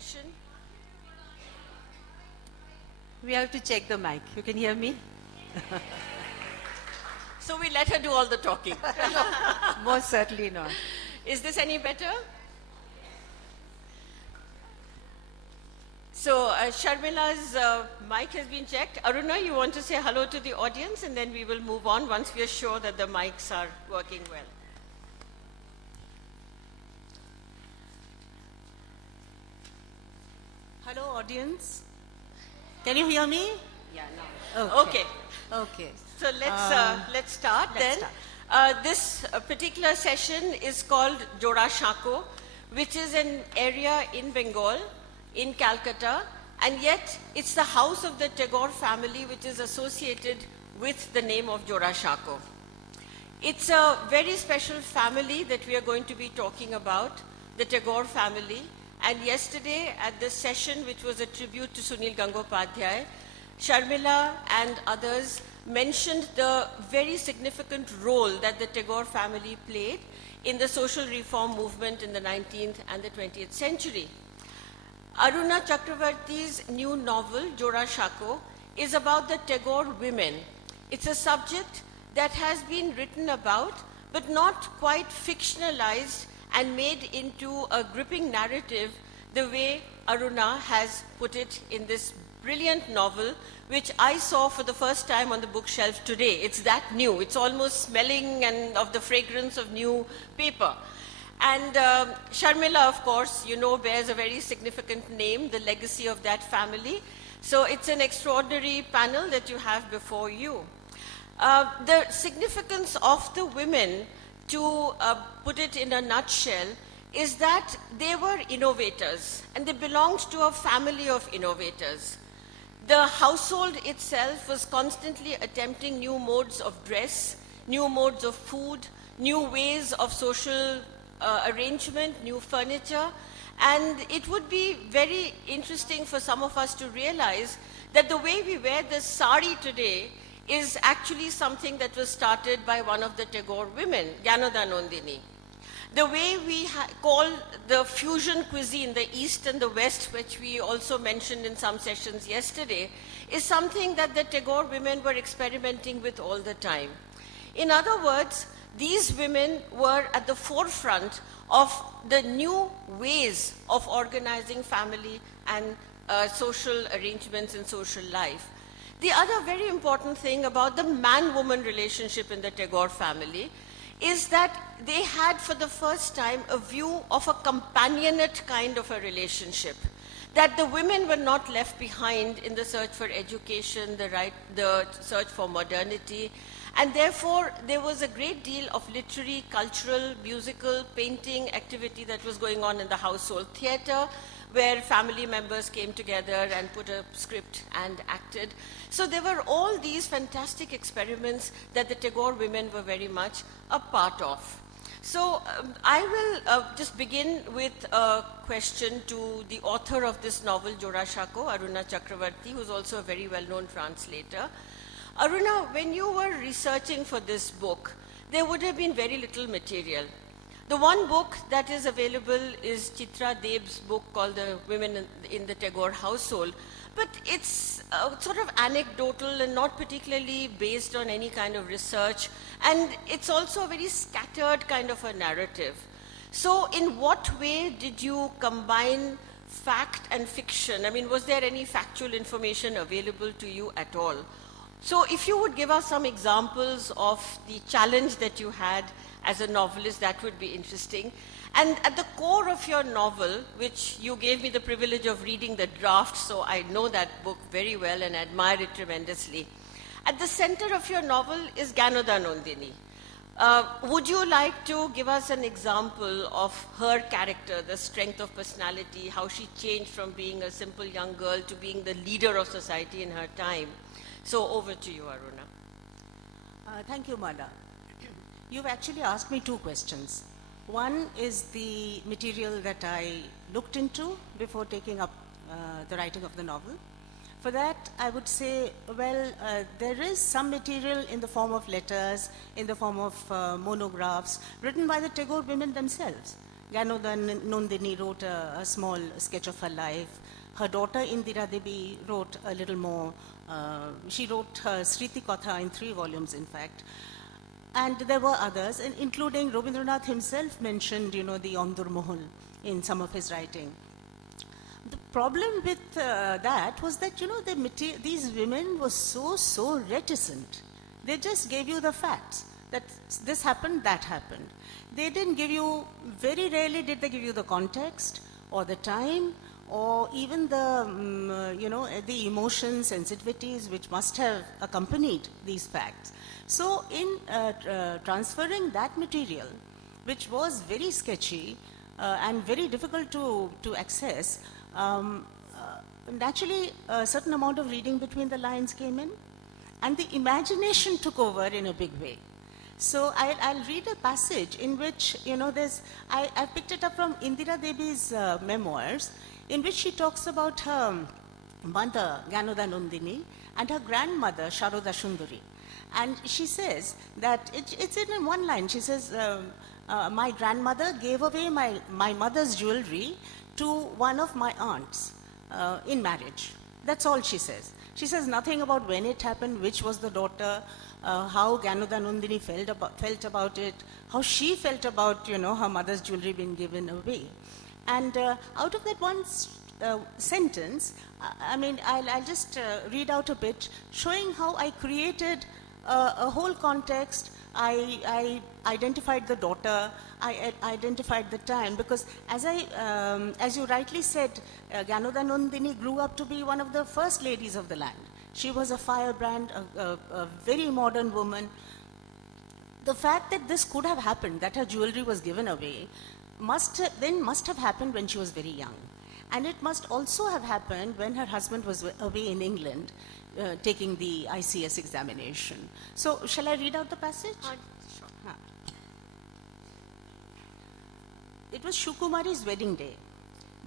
session. We have to check the mic. You can hear me? So we let her do all the talking. Most certainly not. Is this any better? So Sharmila's mic has been checked. Aruna, you want to say hello to the audience, and then we will move on once we are sure that the mics are working well. Hello, audience. Can you hear me? Yeah, no. Okay. Okay. So let's start then. This particular session is called Joda Shako, which is an area in Bengal, in Calcutta, and yet it's the house of the Tagore family which is associated with the name of Joda Shako. It's a very special family that we are going to be talking about, the Tagore family. And yesterday at this session, which was a tribute to Sunil Gangopadhyay, Sharmila and others mentioned the very significant role that the Tagore family played in the social reform movement in the 19th and the 20th century. Aruna Chakravarti's new novel, Joda Shako, is about the Tagore women. It's a subject that has been written about, but not quite fictionalized and made into a gripping narrative the way Aruna has put it in this brilliant novel, which I saw for the first time on the bookshelf today. It's that new. It's almost smelling and of the fragrance of new paper. And Sharmila, of course, you know, bears a very significant name, the legacy of that family. So it's an extraordinary panel that you have before you. The significance of the women, to put it in a nutshell, is that they were innovators, and they belonged to a family of innovators. The household itself was constantly attempting new modes of dress, new modes of food, new ways of social arrangement, new furniture, and it would be very interesting for some of us to realize that the way we wear this sari today is actually something that was started by one of the Tagore women, Gyanoda Nandini. The way we call the fusion cuisine, the East and the West, which we also mentioned in some sessions yesterday, is something that the Tagore women were experimenting with all the time. In other words, these women were at the forefront of the new ways of organizing family and social arrangements in social life. The other very important thing about the man-woman relationship in the Tagore family is that they had for the first time a view of a companionate kind of a relationship, that the women were not left behind in the search for education, the search for modernity, and therefore there was a great deal of literary, cultural, musical, painting activity that was going on in the household. Theater, where family members came together and put a script and acted. So there were all these fantastic experiments that the Tagore women were very much a part of. So I will just begin with a question to the author of this novel, Joda Shako, Aruna Chakravarti, who's also a very well-known translator. Aruna, when you were researching for this book, there would have been very little material. The one book that is available is Chitra Deb's book called The Women in the Tagore Household, but it's sort of anecdotal and not particularly based on any kind of research, and it's also a very scattered kind of a narrative. So in what way did you combine fact and fiction? I mean, was there any factual information available to you at all? So if you would give us some examples of the challenge that you had as a novelist, that would be interesting. And at the core of your novel, which you gave me the privilege of reading the draft, so I know that book very well and admire it tremendously. At the center of your novel is Gyanoda Nandini. Would you like to give us an example of her character, the strength of personality, how she changed from being a simple young girl to being the leader of society in her time? So over to you, Aruna. Thank you, Mada. You've actually asked me two questions. One is the material that I looked into before taking up the writing of the novel. For that, I would say, well, there is some material in the form of letters, in the form of monographs, written by the Tagore women themselves. Ganoda Nandini wrote a small sketch of her life. Her daughter Indira Devi wrote a little more. She wrote her Sriti Katha in 3 volumes, in fact. And there were others, including Rabindranath himself mentioned, the Ondur Mohul in some of his writing. The problem with that was that, these women were so reticent. They just gave you the facts, that this happened, that happened. They didn't give you, very rarely did they give you the context or the time or even the emotions, sensitivities which must have accompanied these facts. So in transferring that material, which was very sketchy and very difficult to access, naturally a certain amount of reading between the lines came in, and the imagination took over in a big way. So I'll read a passage in which, I picked it up from Indira Devi's memoirs, in which she talks about her mother, Ganoda Nandini, and her grandmother, Sharoda Sundari. And she says that, it's in one line, she says, my grandmother gave away my mother's jewelry to one of my aunts in marriage. That's all she says. She says nothing about when it happened, which was the daughter, how Ganoda Nandini felt about it, how she felt about, her mother's jewelry being given away. And out of that one sentence, I'll just read out a bit, showing how I created a whole context. I identified the daughter, I identified the time, because as you rightly said, Ganoda Nandini grew up to be one of the first ladies of the land. She was a firebrand, a very modern woman. The fact that this could have happened, that her jewelry was given away, must have happened when she was very young. And it must also have happened when her husband was away in England, taking the ICS examination. So, shall I read out the passage? Sure. It was Shukumari's wedding day.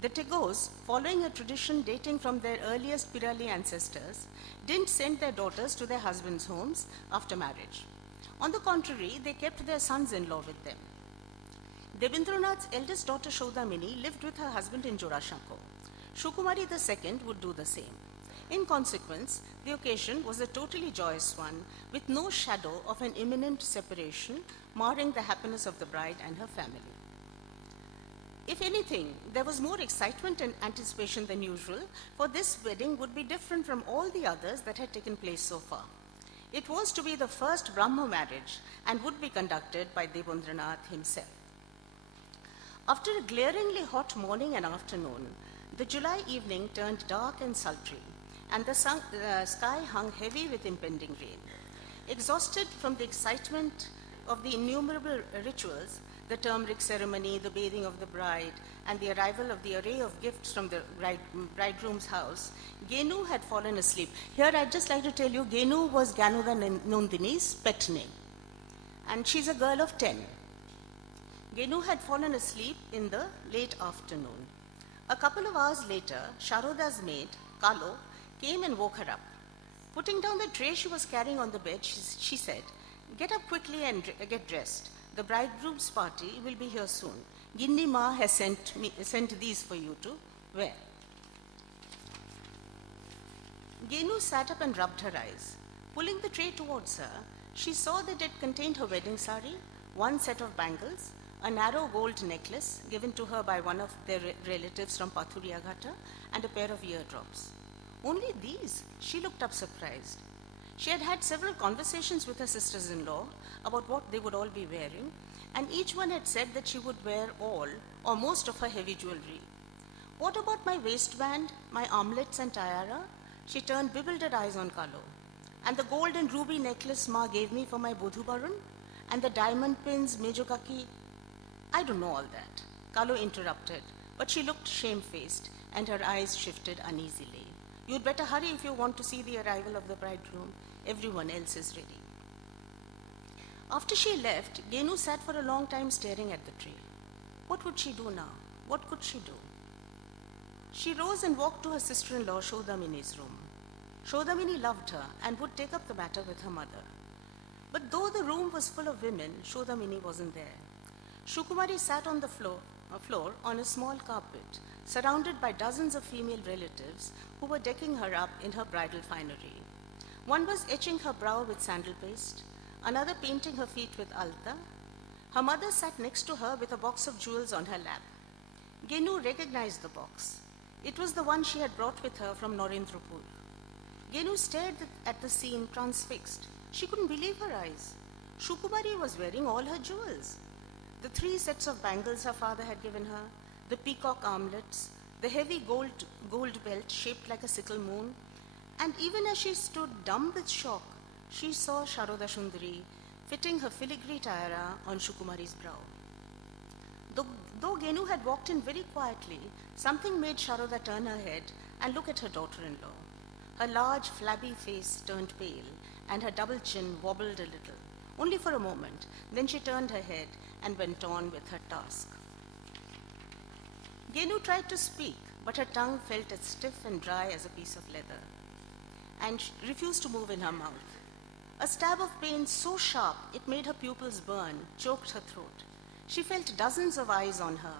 The Tagores, following a tradition dating from their earliest Pirali ancestors, didn't send their daughters to their husbands' homes after marriage. On the contrary, they kept their sons-in-law with them. Debendranath's eldest daughter Shodamini lived with her husband in Jorashanko. Shukumari II would do the same. In consequence, the occasion was a totally joyous one, with no shadow of an imminent separation marring the happiness of the bride and her family. If anything, there was more excitement and anticipation than usual, for this wedding would be different from all the others that had taken place so far. It was to be the first Brahma marriage and would be conducted by Debendranath himself. After a glaringly hot morning and afternoon, the July evening turned dark and sultry, and the sky hung heavy with impending rain. Exhausted from the excitement of the innumerable rituals, the turmeric ceremony, the bathing of the bride, and the arrival of the array of gifts from the bridegroom's house, Genu had fallen asleep. Here I'd just like to tell you, Genu was Ganoda Nandini's pet name, and she's a girl of 10. Genu had fallen asleep in the late afternoon. A couple of hours later, Sharoda's maid, Kalo, came and woke her up. Putting down the tray she was carrying on the bed, she said, "Get up quickly and get dressed. The bridegroom's party will be here soon. Gindi Ma has sent these for you to wear." Genu sat up and rubbed her eyes. Pulling the tray towards her, she saw that it contained her wedding sari, one set of bangles, a narrow gold necklace given to her by one of their relatives from Pathuriyagata, and a pair of eardrops. Only these? She looked up surprised. She had had several conversations with her sisters-in-law about what they would all be wearing, and each one had said that she would wear all or most of her heavy jewelry. "What about my waistband, my armlets and tiara?" She turned bewildered eyes on Kalo. "And the gold and ruby necklace Ma gave me for my Bodhu Barun? And the diamond pins Mejokaki?" "I don't know all that," Kalo interrupted, but she looked shamefaced and her eyes shifted uneasily. "You'd better hurry if you want to see the arrival of the bridegroom. Everyone else is ready." After she left, Genu sat for a long time staring at the tree. What would she do now? What could she do? She rose and walked to her sister-in-law Shodamini's room. Shodamini loved her and would take up the matter with her mother. But though the room was full of women, Shodamini wasn't there. Shukumari sat on the floor, floor on a small carpet, surrounded by dozens of female relatives who were decking her up in her bridal finery. One was etching her brow with sandal paste, another painting her feet with alta. Her mother sat next to her with a box of jewels on her lap. Genu recognized the box. It was the one she had brought with her from Narendrapur. Genu stared at the scene transfixed. She couldn't believe her eyes. Shukumari was wearing all her jewels. The 3 sets of bangles her father had given her, the peacock armlets, the heavy gold belt shaped like a sickle moon, and even as she stood dumb with shock, she saw Sharoda Sundari fitting her filigree tiara on Shukumari's brow. Though Genu had walked in very quietly, something made Sharoda turn her head and look at her daughter-in-law. Her large, flabby face turned pale, and her double chin wobbled a little, only for a moment. Then she turned her head and went on with her task. Genu tried to speak, but her tongue felt as stiff and dry as a piece of leather, and she refused to move in her mouth. A stab of pain so sharp it made her pupils burn choked her throat. She felt dozens of eyes on her,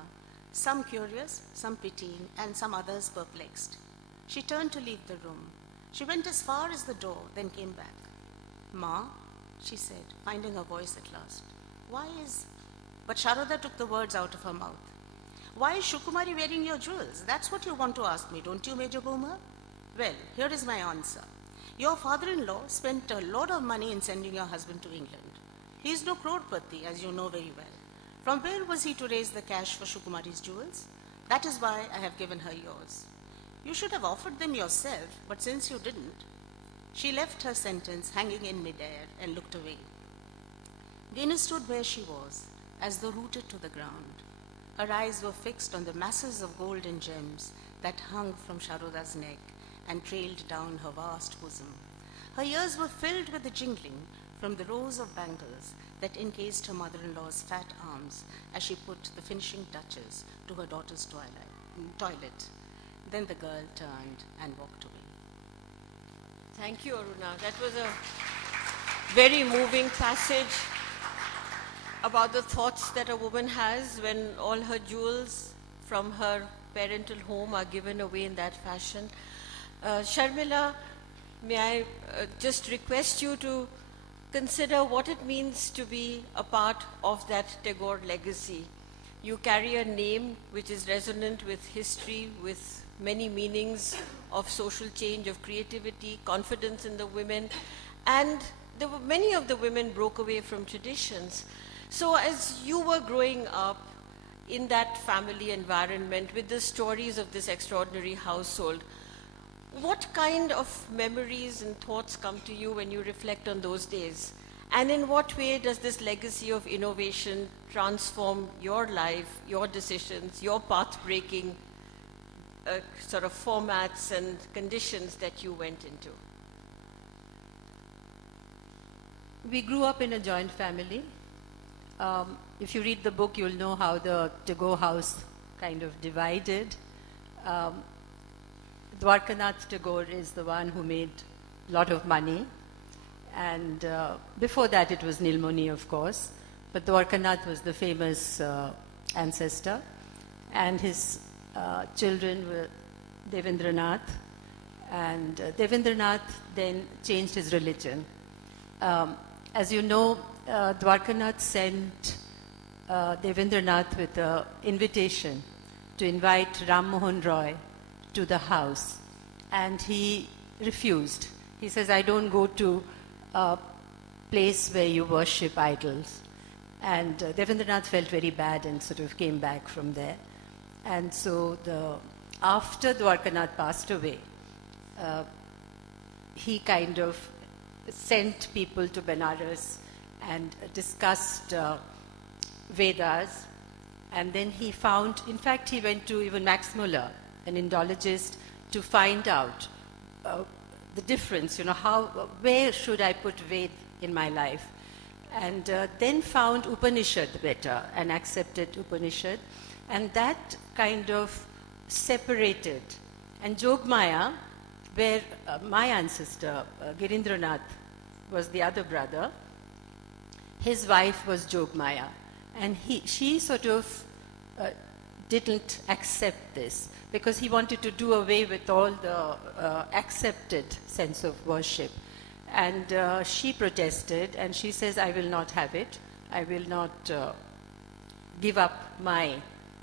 some curious, some pitying, and some others perplexed. She turned to leave the room. She went as far as the door, then came back. "Ma," she said, finding her voice at last. "Why is..." But Sharoda took the words out of her mouth. "Why is Shukumari wearing your jewels? That's what you want to ask me, don't you, Major Boomer? Well, here is my answer. Your father-in-law spent a lot of money in sending your husband to England. He is no crorepati, as you know very well. From where was he to raise the cash for Shukumari's jewels? That is why I have given her yours. You should have offered them yourself, but since you didn't..." She left her sentence hanging in midair and looked away. Genu stood where she was, as though rooted to the ground. Her eyes were fixed on the masses of gold and gems that hung from Sharoda's neck and trailed down her vast bosom. Her ears were filled with the jingling from the rows of bangles that encased her mother-in-law's fat arms as she put the finishing touches to her daughter's toilet. Then the girl turned and walked away. Thank you, Aruna. That was a very moving passage about the thoughts that a woman has when all her jewels from her parental home are given away in that fashion. Sharmila, may I just request you to consider what it means to be a part of that Tagore legacy. You carry a name which is resonant with history, with many meanings of social change, of creativity, confidence in the women, and many of the women broke away from traditions. So as you were growing up in that family environment with the stories of this extraordinary household, what kind of memories and thoughts come to you when you reflect on those days? And in what way does this legacy of innovation transform your life, your decisions, your path-breaking sort of formats and conditions that you went into? We grew up in a joint family. If you read the book, you'll know how the Tagore house kind of divided. Dwarkanath Tagore is the one who made a lot of money. And before that, it was Nilmoni, of course. But Dwarkanath was the famous ancestor. And his children were Devendranath. And Devendranath then changed his religion. As you know, Dwarkanath sent Devendranath with an invitation to invite Ram Mohan Roy to the house. And he refused. He says, "I don't go to a place where you worship idols." And Devendranath felt very bad and sort of came back from there. And so after Dwarkanath passed away, he kind of sent people to Benares and discussed Vedas. And then he found, in fact, he went to even Max Muller, an Indologist, to find out the difference, where should I put Ved in my life? And then found Upanishad better and accepted Upanishad. And that kind of separated. And Jogmaya, where my ancestor, Girindranath, was the other brother, his wife was Jogmaya. And she sort of didn't accept this because he wanted to do away with all the accepted sense of worship. And she protested, and she says, I will not have it. I will not give up my,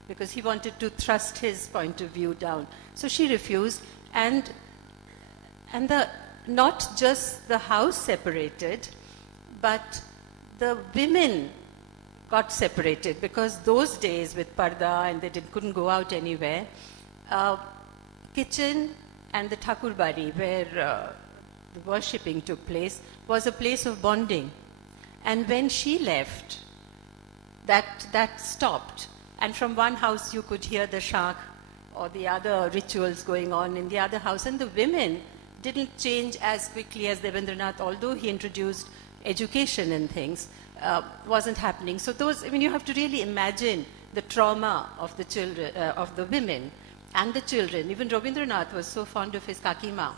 because he wanted to thrust his point of view down. So she refused, and not just the house separated, but the women got separated, because those days with parda and they couldn't go out anywhere, kitchen and the Thakurbari, where the worshipping took place, was a place of bonding. And when she left, that stopped. And from one house you could hear the shak or the other rituals going on in the other house. And the women didn't change as quickly as Devendranath, although he introduced education and things, wasn't happening. So those, I mean, you have to really imagine the trauma of the children, of the women and the children. Even Rabindranath was so fond of his Kakima.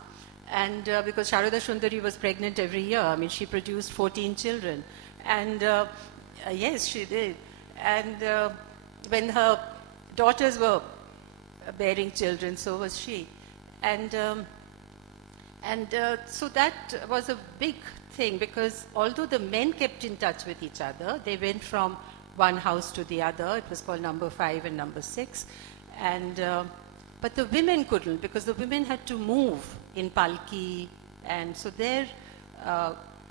And because Sharada Sundari was pregnant every year, I mean, she produced 14 children. And yes, she did. And when her daughters were bearing children, so was she. And so that was a big thing, because although the men kept in touch with each other, they went from one house to the other. It was called number 5 and number 6. And but the women couldn't, because the women had to move in palki, and so their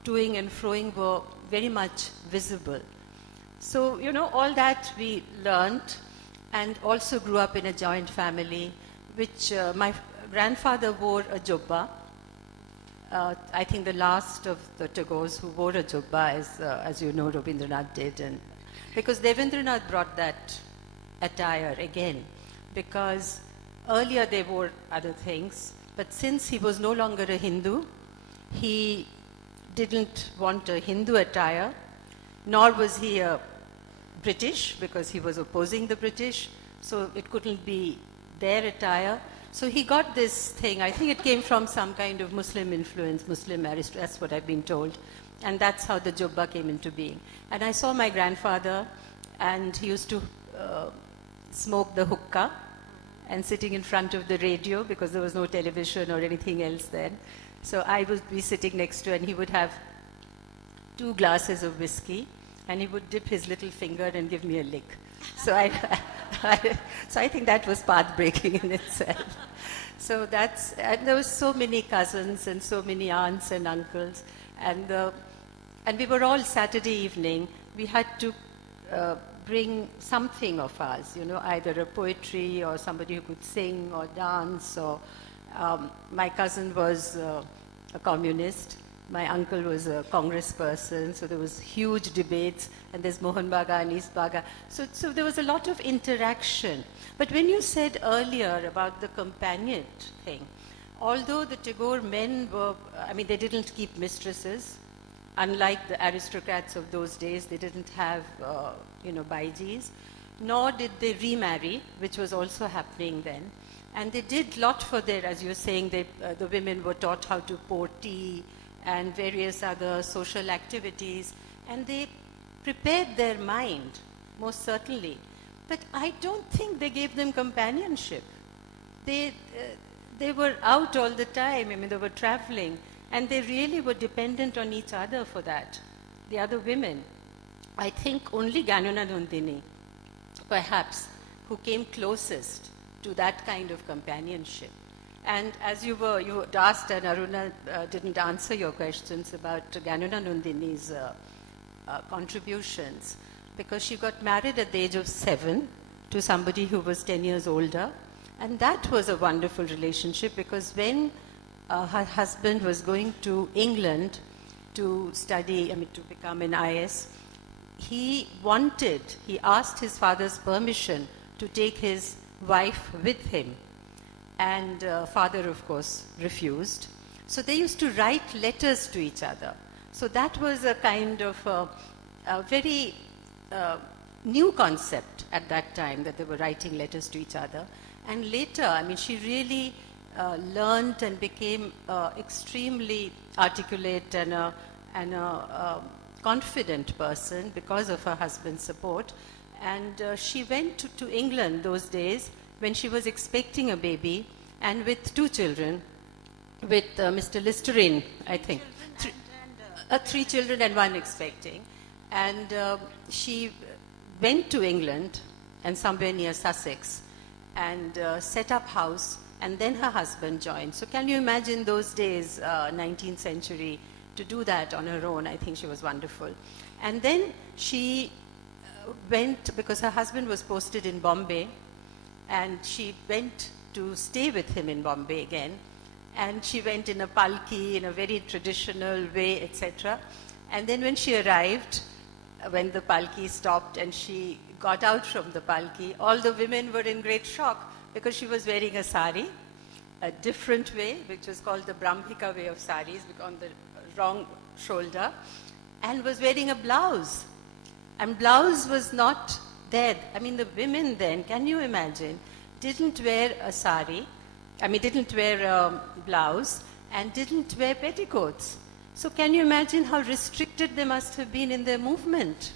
toing and froing were very much visible. So, you know, all that we learned, and also grew up in a joint family, which my grandfather wore a jubba. I think the last of the Tagores who wore a jubba, as you know, Rabindranath did. And because Devendranath brought that attire again, because earlier they wore other things, but since he was no longer a Hindu, he didn't want a Hindu attire, nor was he a British, because he was opposing the British, so it couldn't be their attire. So he got this thing, I think it came from some kind of Muslim influence, Muslim aristocrat, that's what I've been told. And that's how the jubba came into being. And I saw my grandfather, and he used to smoke the hookah, and sitting in front of the radio, because there was no television or anything else then. So I would be sitting next to, and he would have 2 glasses of whiskey, and he would dip his little finger and give me a lick. So I think that was path-breaking in itself. So that's, and there was so many cousins and so many aunts and uncles, and we were all Saturday evening, we had to bring something of ours, you know, either a poetry or somebody who could sing or dance, or my cousin was a communist, my uncle was a Congress person, so there was huge debates, and there's Mohan Baga and East Baga. So there was a lot of interaction. But when you said earlier about the companionate thing, although the Tagore men were, I mean, they didn't keep mistresses. Unlike the aristocrats of those days, they didn't have, baijis, nor did they remarry, which was also happening then. And they did a lot for their, as you were saying, the women were taught how to pour tea and various other social activities, and they prepared their mind, most certainly. But I don't think they gave them companionship. They were out all the time, I mean, they were traveling. And they really were dependent on each other for that, the other women. I think only Gyanana Nandini, perhaps, who came closest to that kind of companionship. And as you had asked, and Aruna didn't answer your questions about Gyanana Nandini's contributions, because she got married at the age of 7 to somebody who was 10 years older. And that was a wonderful relationship, because when her husband was going to England to study, to become an IS, he asked his father's permission to take his wife with him. And father, of course, refused. So they used to write letters to each other. So that was a kind of a very new concept at that time, that they were writing letters to each other. And later, she really learned and became extremely articulate and a confident person because of her husband's support. And she went to England those days when she was expecting a baby and with 2 children, with Mr. Listerine, I think. 3 children and 1 expecting. And she went to England and somewhere near Sussex and set up house, and then her husband joined. So can you imagine those days, 19th century, to do that on her own? I think she was wonderful. And then she went, because her husband was posted in Bombay, and she went to stay with him in Bombay again. And she went in a palki, in a very traditional way, etc. And then when she arrived, when the palki stopped and she got out from the palki, all the women were in great shock because she was wearing a sari, a different way, which was called the Brahmika way of saris, on the wrong shoulder, and was wearing a blouse. And blouse was not there. I mean, the women then, can you imagine, didn't wear a sari, didn't wear a blouse, and didn't wear petticoats. So can you imagine how restricted they must have been in their movement?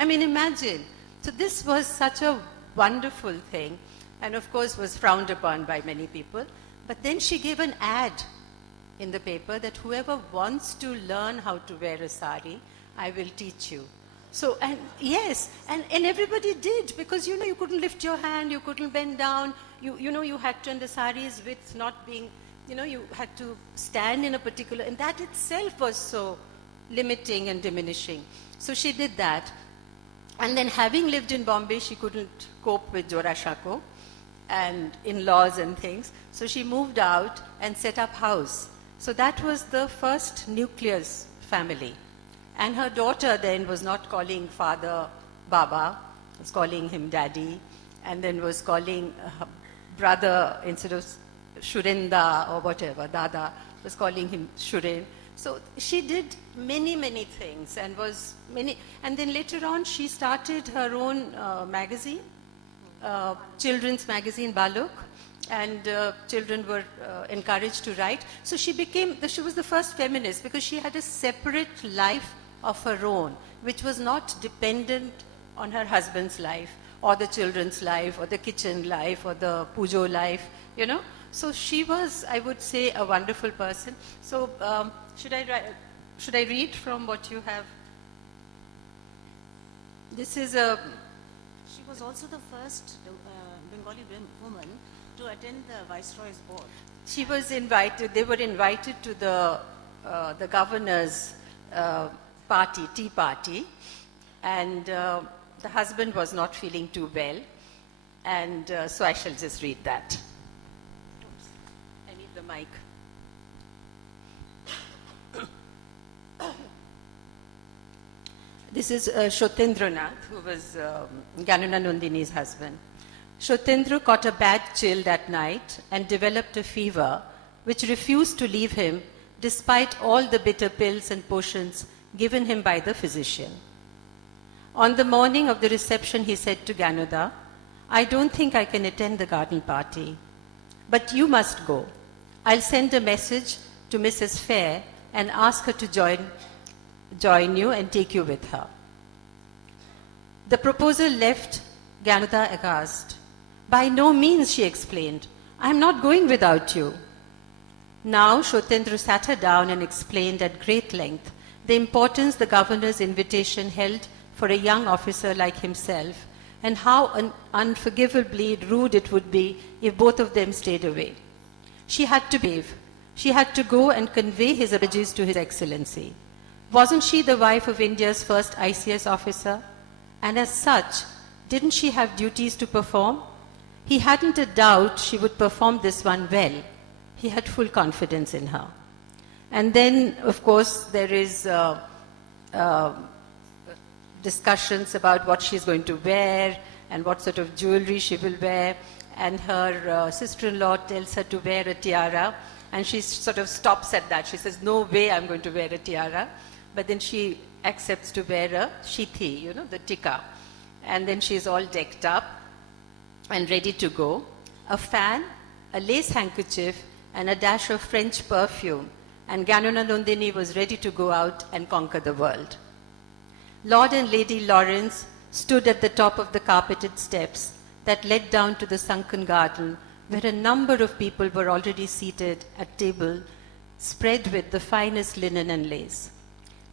Imagine. So this was such a wonderful thing, and of course was frowned upon by many people. But then she gave an ad in the paper that whoever wants to learn how to wear a sari, I will teach you. So, and yes, and everybody did, because you couldn't lift your hand, you couldn't bend down, you had to, and the sari's width not being, you had to stand in a particular, and that itself was so limiting and diminishing. So she did that. And then having lived in Bombay, she couldn't cope with Jora Shako and in-laws and things. So she moved out and set up house. So that was the first nucleus family. And her daughter then was not calling father Baba, was calling him daddy, and then was calling her brother, instead of Shurinda or whatever, Dada, was calling him Shurin. So she did many, many things, and and then later on she started her own magazine, children's magazine, Baluk, and children were encouraged to write. So she was the first feminist because she had a separate life of her own, which was not dependent on her husband's life, or the children's life, or the kitchen life, or the pujo life, So she was, I would say, a wonderful person. So should I read from what you have? This is a... She was also the first Bengali woman to attend the Viceroy's board. She was invited, they were invited to the governor's party, tea party, and the husband was not feeling too well, and so I shall just read that. Oops. I need the mic. This is Shotendranath, who was Ganuna Nandini's husband. Shotendra caught a bad chill that night and developed a fever which refused to leave him despite all the bitter pills and potions given him by the physician. On the morning of the reception, he said to Ganuda, I don't think I can attend the garden party, but you must go. I'll send a message to Mrs. Fair and ask her to join you and take you with her. The proposal left Ganuda aghast. By no means, she explained. I'm not going without you. Now Shotendra sat her down and explained at great length the importance the governor's invitation held for a young officer like himself, and how unforgivably rude it would be if both of them stayed away. She had to behave. She had to go and convey his apologies to His Excellency. Wasn't she the wife of India's first ICS officer? And as such, didn't she have duties to perform? He hadn't a doubt she would perform this one well. He had full confidence in her. And then, of course, there is discussions about what she's going to wear and what sort of jewelry she will wear. And her sister-in-law tells her to wear a tiara. And she sort of stops at that. She says, no way I'm going to wear a tiara. But then she accepts to wear a shithi, the tikka. And then she's all decked up and ready to go. A fan, a lace handkerchief, and a dash of French perfume. And Ganuna Nandini was ready to go out and conquer the world. Lord and Lady Lawrence stood at the top of the carpeted steps that led down to the sunken garden, where a number of people were already seated at table spread with the finest linen and lace.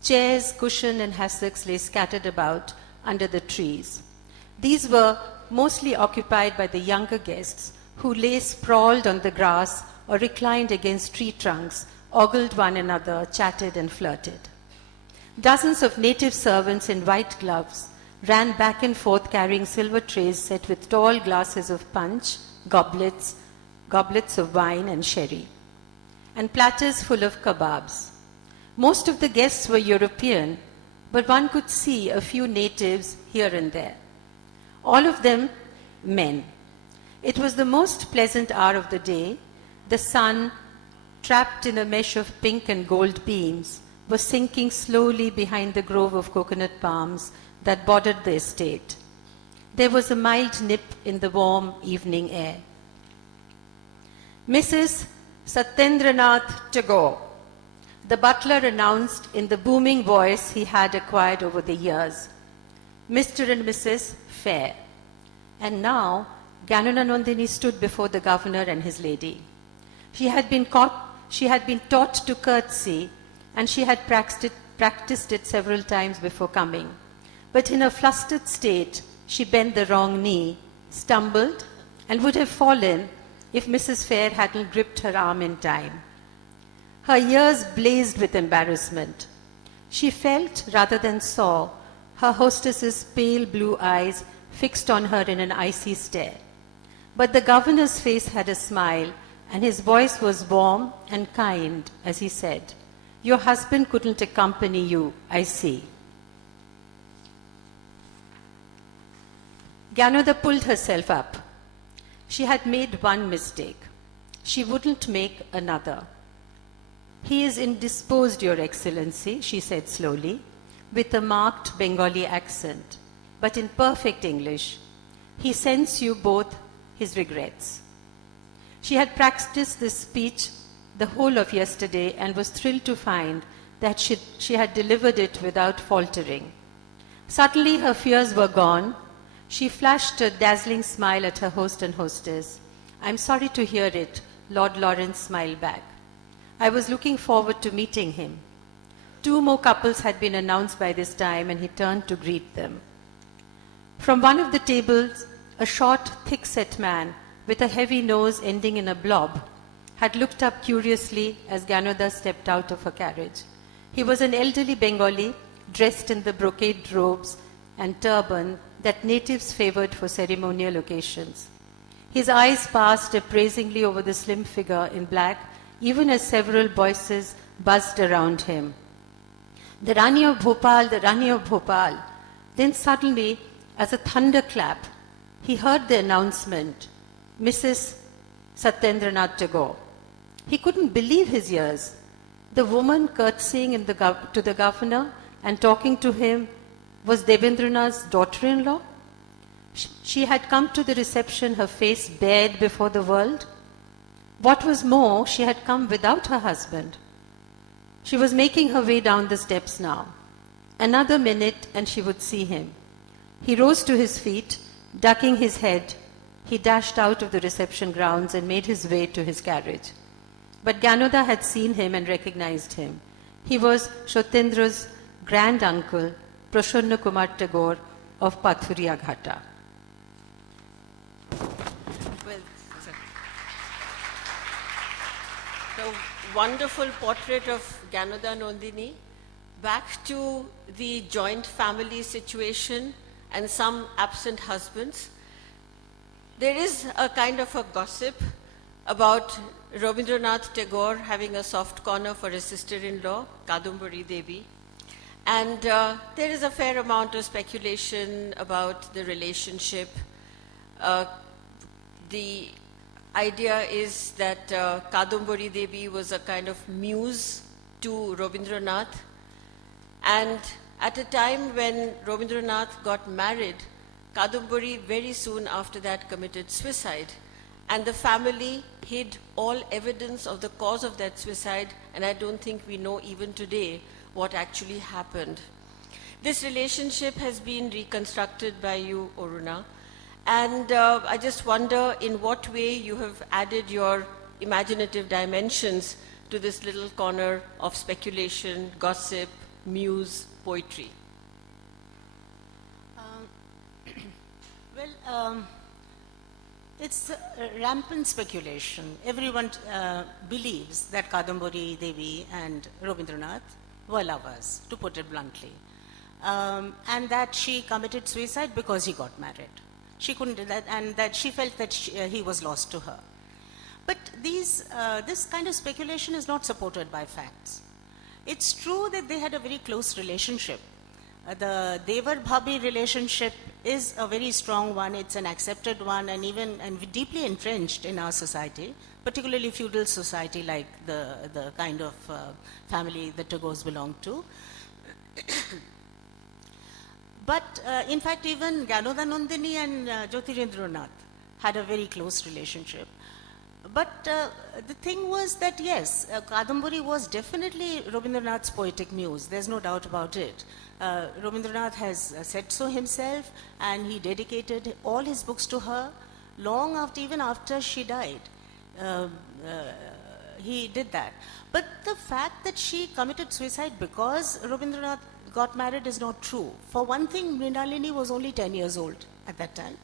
Chairs, cushion, and hassocks lay scattered about under the trees. These were mostly occupied by the younger guests, who lay sprawled on the grass or reclined against tree trunks, ogled one another, chatted, and flirted. Dozens of native servants in white gloves ran back and forth carrying silver trays set with tall glasses of punch, goblets of wine and sherry, and platters full of kebabs. Most of the guests were European, but one could see a few natives here and there. All of them men. It was the most pleasant hour of the day. The sun, trapped in a mesh of pink and gold beams, was sinking slowly behind the grove of coconut palms that bordered the estate. There was a mild nip in the warm evening air. Mrs. Satyendranath Tagore, the butler announced in the booming voice he had acquired over the years. Mr. and Mrs. Fair. And now, Gyanendra Nandini stood before the governor and his lady. She had been taught to curtsy, and she had practiced it several times before coming. But in a flustered state, she bent the wrong knee, stumbled, and would have fallen if Mrs. Fair hadn't gripped her arm in time. Her ears blazed with embarrassment. She felt, rather than saw, her hostess's pale blue eyes fixed on her in an icy stare. But the governor's face had a smile, and his voice was warm and kind as he said, "Your husband couldn't accompany you, I see." Gyanendra pulled herself up. She had made one mistake. She wouldn't make another. "He is indisposed, Your Excellency," she said slowly, with a marked Bengali accent, but in perfect English. "He sends you both his regrets." She had practiced this speech the whole of yesterday and was thrilled to find that she had delivered it without faltering. Suddenly her fears were gone. She flashed a dazzling smile at her host and hostess. "I'm sorry to hear it," Lord Lawrence smiled back. "I was looking forward to meeting him." 2 more couples had been announced by this time, and he turned to greet them. From one of the tables, a short, thick-set man with a heavy nose ending in a blob had looked up curiously as Gyanendra stepped out of her carriage. He was an elderly Bengali, dressed in the brocade robes and turban that natives favored for ceremonial occasions. His eyes passed appraisingly over the slim figure in black, even as several voices buzzed around him. "The Rani of Bhopal, the Rani of Bhopal." Then suddenly, as a thunderclap, he heard the announcement, "Mrs. Satyendranath Tagore." He couldn't believe his ears. The woman curtsying to the governor and talking to him was Debendranath's daughter-in-law. She had come to the reception, her face bared before the world. What was more, she had come without her husband. She was making her way down the steps now. Another minute and she would see him. He rose to his feet, ducking his head. He dashed out of the reception grounds and made his way to his carriage. But Gyanendra had seen him and recognized him. He was Shyotendra's grand-uncle, Prashanna Kumar Tagore of Pathuria Ghata. Well, so wonderful portrait of Gyanendra Nandini. Back to the joint family situation and some absent husbands. There is a kind of a gossip about Rabindranath Tagore having a soft corner for his sister-in-law, Kadumbari Devi. And there is a fair amount of speculation about the relationship. The idea is that Kadumbari Devi was a kind of muse to Rabindranath. And at a time when Rabindranath got married, Kadumbari very soon after that committed suicide. And the family hid all evidence of the cause of that suicide, and I don't think we know even today what actually happened. This relationship has been reconstructed by you, Oruna. And I just wonder in what way you have added your imaginative dimensions to this little corner of speculation, gossip, muse, poetry. It's rampant speculation. Everyone believes that Kadambari Devi and Rabindranath were lovers, to put it bluntly. And that she committed suicide because he got married. She couldn't do that, and that she felt that he was lost to her. But this kind of speculation is not supported by facts. It's true that they had a very close relationship. The Devar Bhabhi relationship is a very strong one. It's an accepted one, and deeply entrenched in our society, particularly feudal society like the kind of family the Tagores belonged to. But in fact, even Ganodanandini and Jyotirindranath had a very close relationship. But the thing was that yes, Kadambari was definitely Rabindranath's poetic muse. There's no doubt about it. Rabindranath has said so himself, and he dedicated all his books to her long after, even after she died. He did that. But the fact that she committed suicide because Rabindranath got married is not true. For one thing, Mrinalini was only 10 years old at that time.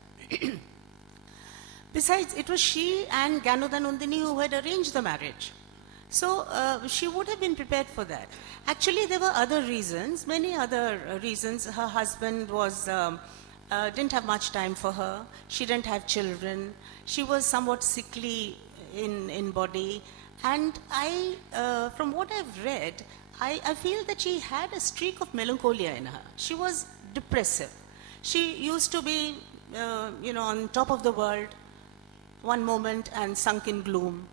Besides, it was she and Ganodanandini who had arranged the marriage. So she would have been prepared for that. Actually, there were other reasons, many other reasons. Her husband didn't have much time for her. She didn't have children. She was somewhat sickly in body. And from what I've read, I feel that she had a streak of melancholia in her. She was depressive. She used to be, on top of the world one moment and sunk in gloom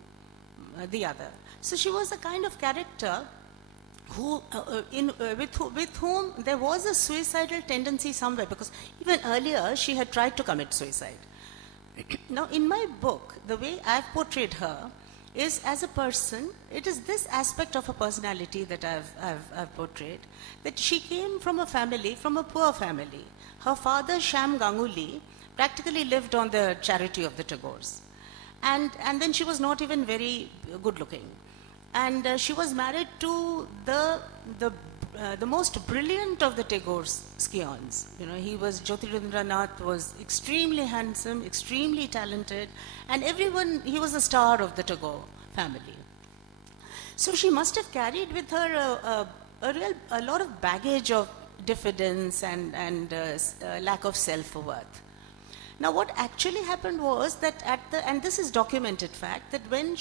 the other. So she was a kind of character with whom there was a suicidal tendency somewhere, because even earlier she had tried to commit suicide. Now, in my book, the way I've portrayed her is as a person. It is this aspect of her personality that I've portrayed, that she came from a poor family. Her father, Sham Ganguly, practically lived on the charity of the Tagores. And then she was not even very good looking. And she was married to the most brilliant of the Tagore's scions. Jyotirindranath was extremely handsome, extremely talented, and he was a star of the Tagore family. So she must have carried with her a lot of baggage of diffidence and lack of self-worth. Now, what actually happened was that and this is documented fact, that when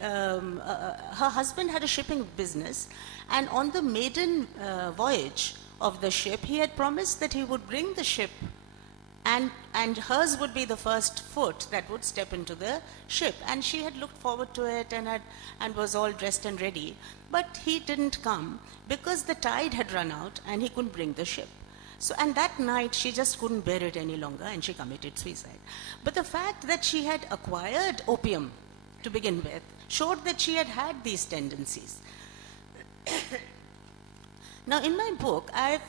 her husband had a shipping business, and on the maiden voyage of the ship, he had promised that he would bring the ship, and hers would be the first foot that would step into the ship. And she had looked forward to it and was all dressed and ready. But he didn't come because the tide had run out and he couldn't bring the ship. So, and that night she just couldn't bear it any longer and she committed suicide. But the fact that she had acquired opium to begin with showed that she had these tendencies. Now, in my book, I've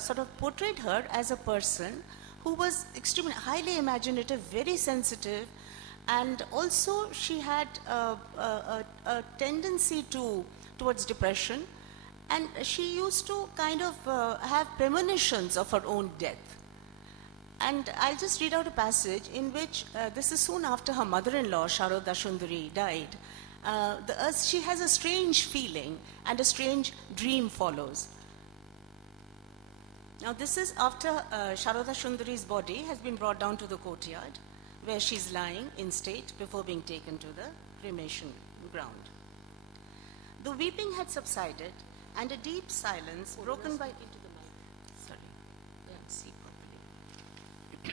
sort of portrayed her as a person who was extremely highly imaginative, very sensitive, and also she had a tendency towards depression. And she used to kind of have premonitions of her own death. And I'll just read out a passage in which, this is soon after her mother-in-law, Sharoda Sundari, died. She has a strange feeling and a strange dream follows. Now, this is after Sharoda Sundari's body has been brought down to the courtyard, where she's lying in state before being taken to the cremation ground. The weeping had subsided, and a deep silence broken by... Sorry, yeah, see properly.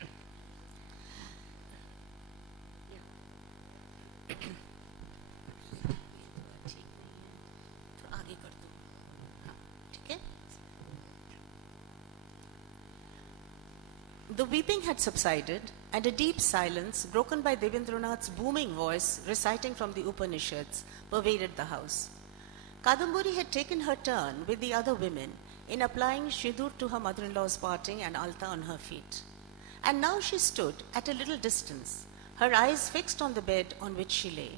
The weeping had subsided, and a deep silence, broken by Devendranath's booming voice, reciting from the Upanishads, pervaded the house. Kadamburi had taken her turn with the other women in applying Shidur to her mother-in-law's parting and alta on her feet. And now she stood at a little distance, her eyes fixed on the bed on which she lay.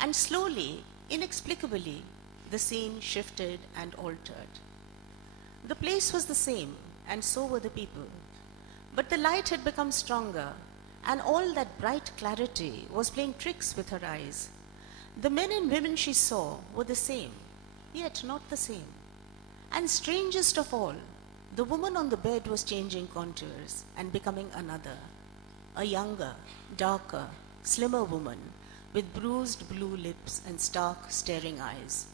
And slowly, inexplicably, the scene shifted and altered. The place was the same, and so were the people. But the light had become stronger, and all that bright clarity was playing tricks with her eyes. The men and women she saw were the same, yet not the same. And strangest of all, the woman on the bed was changing contours and becoming another, a younger, darker, slimmer woman with bruised blue lips and stark, staring eyes.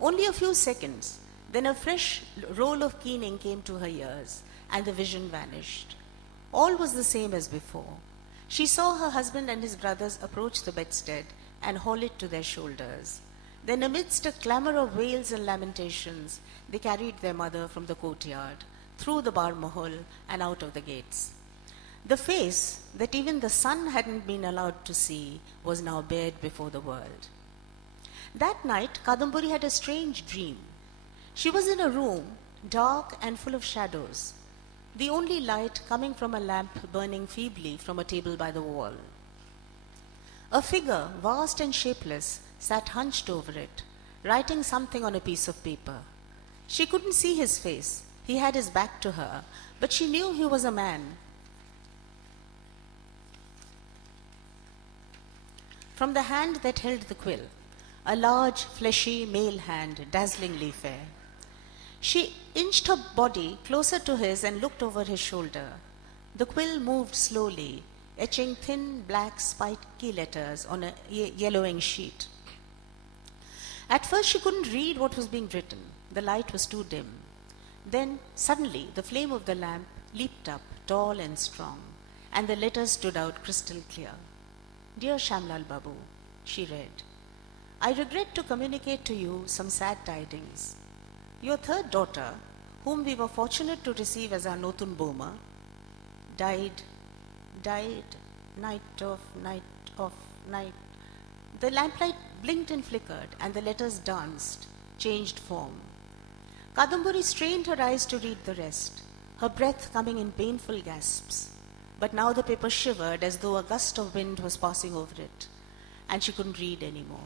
Only a few seconds, then a fresh roll of keening came to her ears, and the vision vanished. All was the same as before. She saw her husband and his brothers approach the bedstead and haul it to their shoulders. Then amidst a clamor of wails and lamentations, they carried their mother from the courtyard, through the bar mahal and out of the gates. The face that even the sun hadn't been allowed to see was now bared before the world. That night, Kadamburi had a strange dream. She was in a room, dark and full of shadows, the only light coming from a lamp burning feebly from a table by the wall. A figure, vast and shapeless, sat hunched over it, writing something on a piece of paper. She couldn't see his face. He had his back to her, but she knew he was a man. From the hand that held the quill, a large, fleshy male hand, dazzlingly fair. She inched her body closer to his and looked over his shoulder. The quill moved slowly, etching thin, black, spiky letters on a yellowing sheet. At first, she couldn't read what was being written. The light was too dim. Then, suddenly, the flame of the lamp leaped up, tall and strong, and the letters stood out crystal clear. Dear Shamlal Babu, she read, I regret to communicate to you some sad tidings. Your third daughter, whom we were fortunate to receive as our Notun Boma, died, night of night. The lamplight blinked and flickered, and the letters danced, changed form. Kadamburi strained her eyes to read the rest, her breath coming in painful gasps. But now the paper shivered as though a gust of wind was passing over it, and she couldn't read anymore.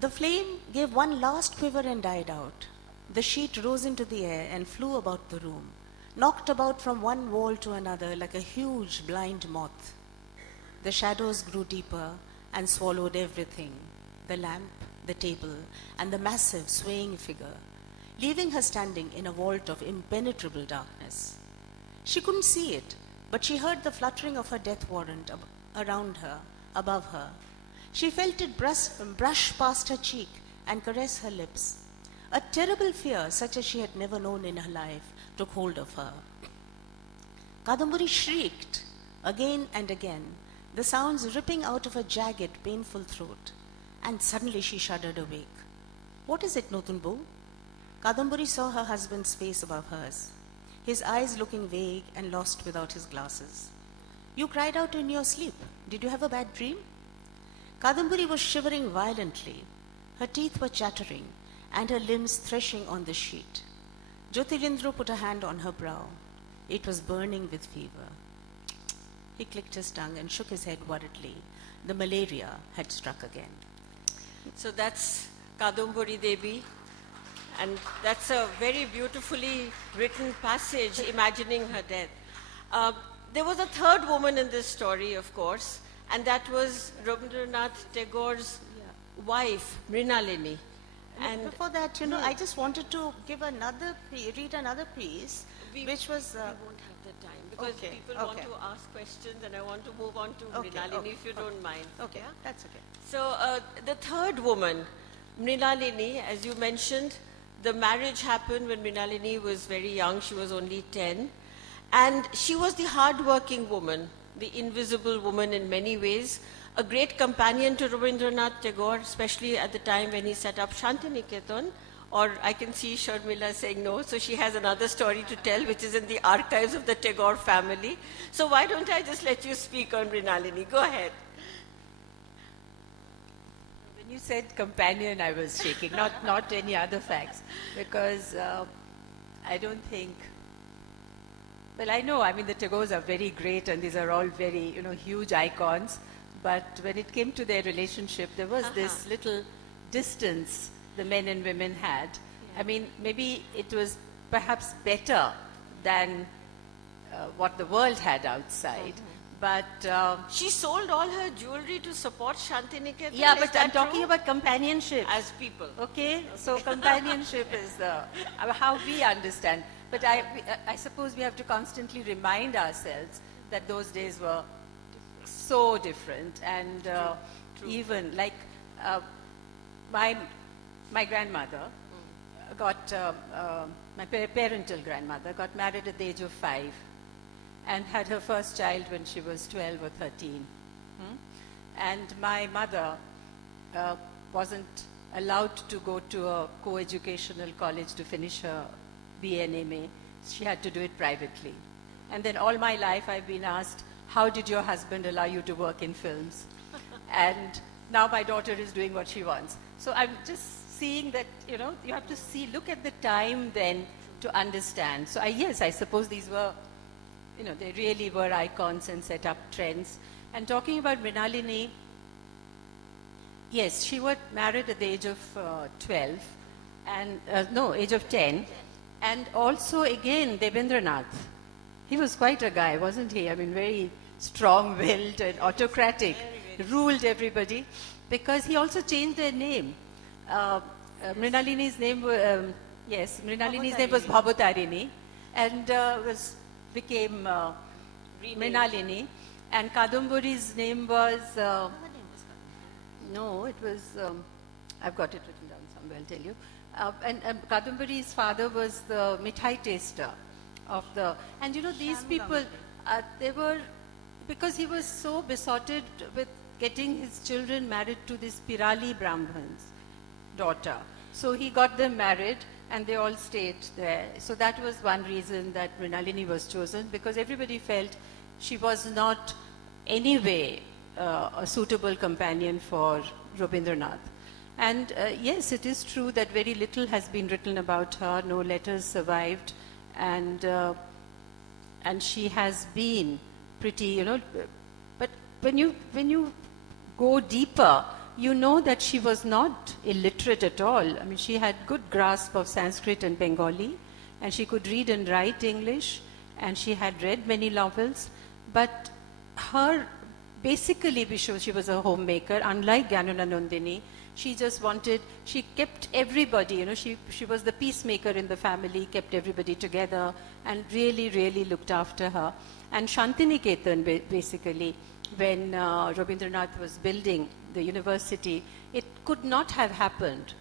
The flame gave one last quiver and died out. The sheet rose into the air and flew about the room, knocked about from one wall to another like a huge blind moth. The shadows grew deeper and swallowed everything, the lamp, the table, and the massive swaying figure, leaving her standing in a vault of impenetrable darkness. She couldn't see it, but she heard the fluttering of her death warrant around her, above her. She felt it brush past her cheek and caress her lips. A terrible fear, such as she had never known in her life, took hold of her. Kadamburi shrieked again and again, the sounds ripping out of her jagged, painful throat. And suddenly she shuddered awake. What is it, Notunbu? Kadamburi saw her husband's face above hers, his eyes looking vague and lost without his glasses. You cried out in your sleep. Did you have a bad dream? Kadamburi was shivering violently. Her teeth were chattering and her limbs threshing on the sheet. Jyotirindra put a hand on her brow. It was burning with fever. He clicked his tongue and shook his head worriedly. The malaria had struck again. So that's Kadamburi Devi, and that's a very beautifully written passage imagining her death. There was a third woman in this story, of course, and that was Rabindranath Tagore's wife, Mrinalini. And before that, I just wanted to give read another piece, which was... we won't have the time, because people want to ask questions, and I want to move on to Mrinalini, if you don't mind. Okay, that's okay. So the third woman, Mrinalini, as you mentioned, the marriage happened when Mrinalini was very young. She was only 10. And she was the hard-working woman, the invisible woman in many ways, a great companion to Rabindranath Tagore, especially at the time when he set up Shantiniketan, or I can see Sharmila saying no, so she has another story to tell, which is in the archives of the Tagore family. So why don't I just let you speak on Mrinalini? Go ahead. When you said companion, I was shaking, not any other facts, because I don't think. Well, I know. I mean, the Tagores are very great, and these are all very, huge icons. But when it came to their relationship, there was this little distance the men and women had. I mean, maybe it was perhaps better than what the world had outside. But She sold all her jewelry to support Shantiniketan. yeah, Is but that I'm talking true? about companionship. As people. Okay, so companionship is how we understand. But I suppose we have to constantly remind ourselves that those days were so different. And even like my grandmother got, my parental grandmother got married at the age of 5 and had her first child when she was 12 or 13. And my mother wasn't allowed to go to a co-educational college to finish her BA and MA. She had to do it privately. And then all my life I've been asked, how did your husband allow you to work in films? And now my daughter is doing what she wants. So I'm just seeing that, you have to look at the time then to understand. So I suppose these were, they really were icons and set up trends. And talking about Mrinalini, yes, she was married at the age of 12, and age of 10. And also again, Debendranath. He was quite a guy, wasn't he? I mean, very strong-willed and autocratic, ruled everybody, because he also changed their name. Mrinalini's name, Mrinalini's name was Bhabatarini, and became Mrinalini, and Kadambari's name was, I've got it written down somewhere, I'll tell you. And Kadambari's father was the mithai taster of the, and these people, they were, because he was so besotted with getting his children married to this Pirali Brahman's daughter. So he got them married and they all stayed there. So that was one reason that Mrinalini was chosen, because everybody felt she was not anyway a suitable companion for Rabindranath. And yes, it is true that very little has been written about her, no letters survived, and she has been pretty, but when you go deeper, you know that she was not illiterate at all. I mean, she had good grasp of Sanskrit and Bengali, and she could read and write English, and she had read many novels, but basically she was a homemaker, unlike Gyananandini. She kept everybody, she was the peacemaker in the family, kept everybody together, and really, really looked after her. And Shantiniketan, basically, when Rabindranath was building the university, it could not have happened,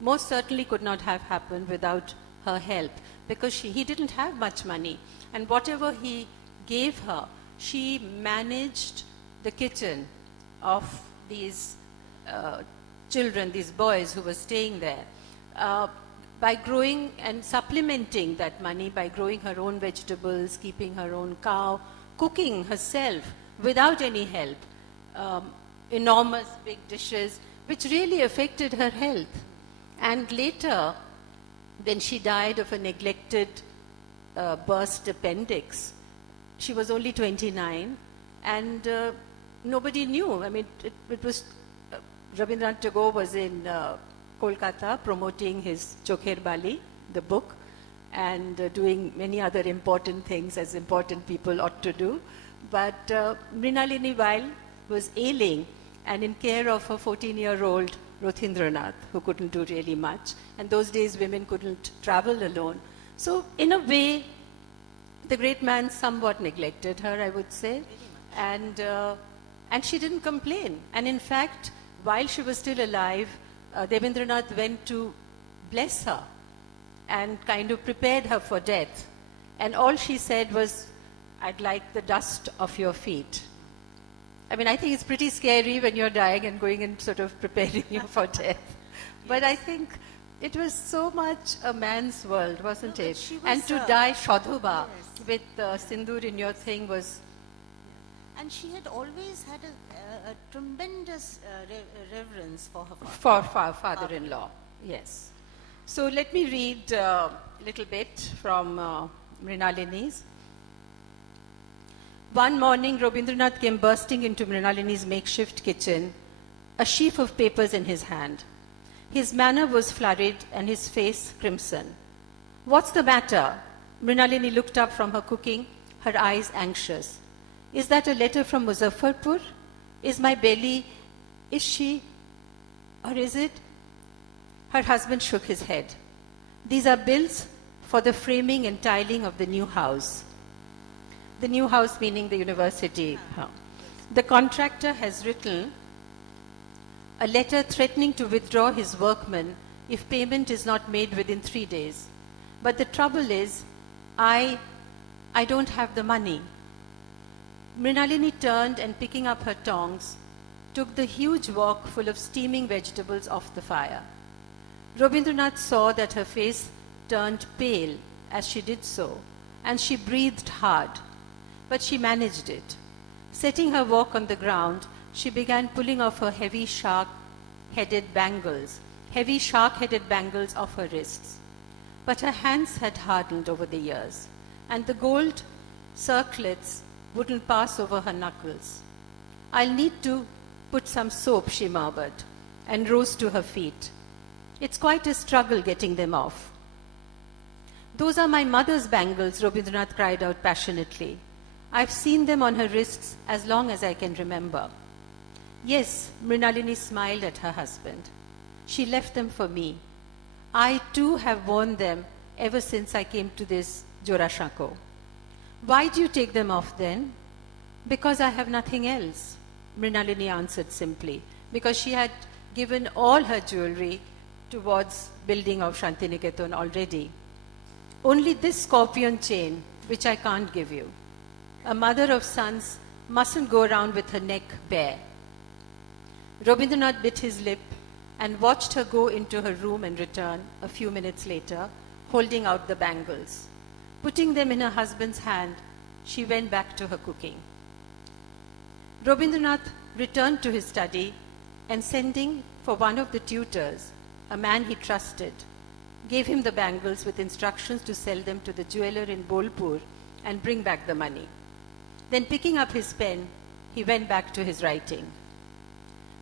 most certainly could not have happened without her help, because he didn't have much money. And whatever he gave her, she managed the kitchen of these children, these boys who were staying there, by growing and supplementing that money by growing her own vegetables, keeping her own cow, cooking herself without any help, enormous big dishes, which really affected her health. And later, when she died of a neglected burst appendix, she was only 29, and nobody knew. I mean, it was Rabindranath Tagore was in Kolkata promoting his Chokher Bali, the book, and doing many other important things as important people ought to do. But Mrinalini Weil was ailing and in care of a 14-year-old Rothindranath, who couldn't do really much. And those days women couldn't travel alone. So in a way, the great man somewhat neglected her, I would say. And she didn't complain. And in fact, while she was still alive, Debendranath went to bless her and kind of prepared her for death. And all she said was, "I'd like the dust of your feet." I mean, I think it's pretty scary when you're dying and going and sort of preparing you for death. But I think it was so much a man's world, wasn't it? And to die Shodhoba with sindoor in your thing was... And she had always had a tremendous reverence for her father. For father-in-law, yes. So let me read a little bit from Mrinalini's. One morning, Rabindranath came bursting into Mrinalini's makeshift kitchen, a sheaf of papers in his hand. His manner was flurried and his face crimson. "What's the matter?" Mrinalini looked up from her cooking, her eyes anxious. "Is that a letter from Muzaffarpur? Is she, or is it?" Her husband shook his head. "These are bills for the framing and tiling of the new house." The new house meaning the university. The contractor has written a letter threatening to withdraw his workmen if payment is not made within 3 days. But the trouble is, I don't have the money. Mrinalini turned and, picking up her tongs, took the huge wok full of steaming vegetables off the fire. Rabindranath saw that her face turned pale as she did so, and she breathed hard. But she managed it. Setting her wok on the ground, she began pulling off her heavy shark-headed bangles off her wrists. But her hands had hardened over the years, and the gold circlets wouldn't pass over her knuckles. "I'll need to put some soap," she murmured, and rose to her feet. "It's quite a struggle getting them off." "Those are my mother's bangles," Rabindranath cried out passionately. "I've seen them on her wrists as long as I can remember." "Yes," Mrinalini smiled at her husband. "She left them for me. I too have worn them ever since I came to this Jorashako." "Why do you take them off then?" "Because I have nothing else," Mrinalini answered simply, because she had given all her jewelry towards building of Shantiniketan already. "Only this scorpion chain, which I can't give you. A mother of sons mustn't go around with her neck bare." Rabindranath bit his lip and watched her go into her room and return a few minutes later, holding out the bangles. Putting them in her husband's hand, she went back to her cooking. Rabindranath returned to his study and, sending for one of the tutors, a man he trusted, gave him the bangles with instructions to sell them to the jeweler in Bolpur and bring back the money. Then, picking up his pen, he went back to his writing.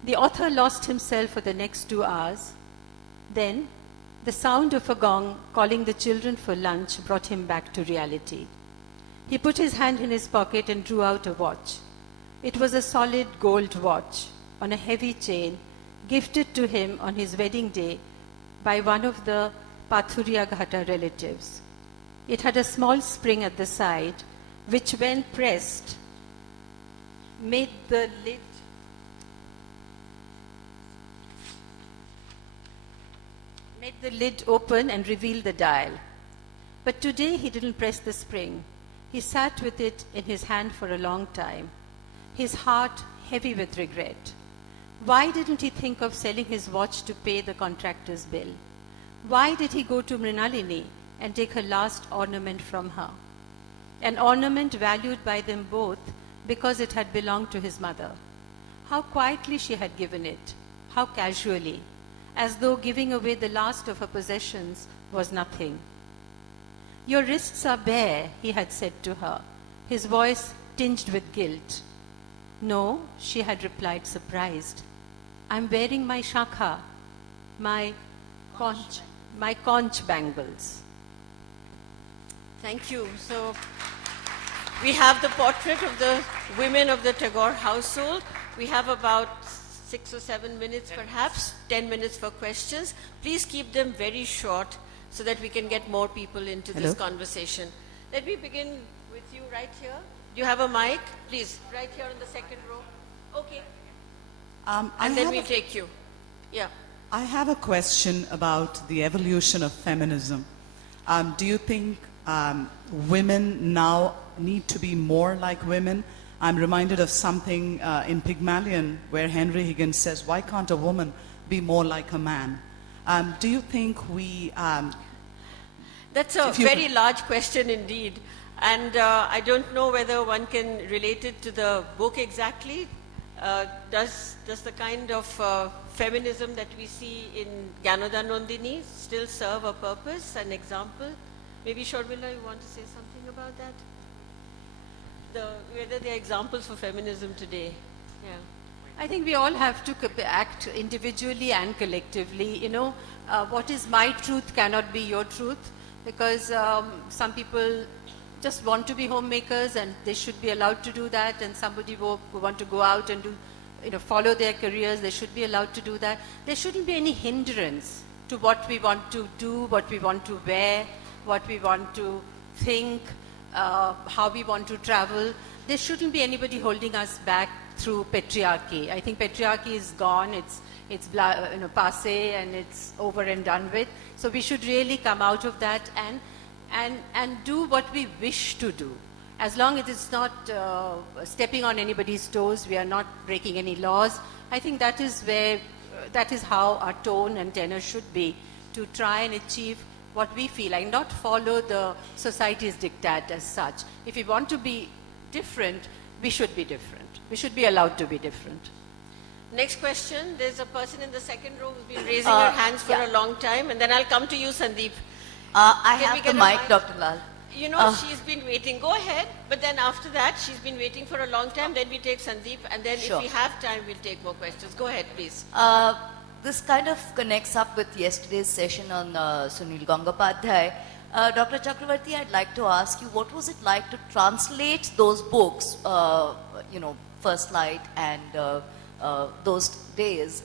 The author lost himself for the next 2 hours. Then, the sound of a gong calling the children for lunch brought him back to reality. He put his hand in his pocket and drew out a watch. It was a solid gold watch on a heavy chain, gifted to him on his wedding day by one of the Pathuria Ghata relatives. It had a small spring at the side, which, when pressed, made the lid open and reveal the dial. But today he didn't press the spring. He sat with it in his hand for a long time, his heart heavy with regret. Why didn't he think of selling his watch to pay the contractor's bill? Why did he go to Mrinalini and take her last ornament from her? An ornament valued by them both because it had belonged to his mother. How quietly she had given it, how casually, as though giving away the last of her possessions was nothing. "Your wrists are bare," he had said to her, his voice tinged with guilt. "No," she had replied, surprised. "I'm wearing my shakha, my conch bangles." Thank you. So we have the portrait of the women of the Tagore household. We have about 6 or 7 minutes, perhaps 10 minutes for questions. Please keep them very short so that we can get more people into this conversation. Let me begin with you right here. Do you have a mic? Please, right here in the second row. Okay. And then we take you. Yeah. I have a question about the evolution of feminism. Do you think women now need to be more like women? I'm reminded of something in Pygmalion where Henry Higgins says, "Why can't a woman be more like a man?" Do you think we... That's a very large question indeed. And I don't know whether one can relate it to the book exactly. Does the kind of feminism that we see in Gyanoda Nandini still serve a purpose, an example? Maybe Sharmila, you want to say something about that? Whether they are examples for feminism today. Yeah. I think we all have to act individually and collectively. You know, what is my truth cannot be your truth, because some people just want to be homemakers and they should be allowed to do that, and somebody who want to go out and do, you know, follow their careers, they should be allowed to do that. There shouldn't be any hindrance to what we want to do, what we want to wear, what we want to think, how we want to travel. There shouldn't be anybody holding us back through patriarchy. I think patriarchy is gone, it's passé, and it's over and done with. So we should really come out of that and do what we wish to do. As long as it's not stepping on anybody's toes, we are not breaking any laws. I think that is how our tone and tenor should be, to try and achieve what we feel and not follow the society's diktat as such. If we want to be different, we should be different. We should be allowed to be different. Next question. There's a person in the second row who's been raising her hands for a long time, and then I'll come to you, Sandeep. I Can we have get the a mic, mic? Dr. Lal. You know, she's been waiting. Go ahead. But then after that, she's been waiting for a long time. Then we take Sandeep, and then Sure. if we have time, we'll take more questions. Go ahead, please. This kind of connects up with yesterday's session on Sunil Gangopadhyay. Dr. Chakravarti, I'd like to ask you, what was it like to translate those books, First Light and those days,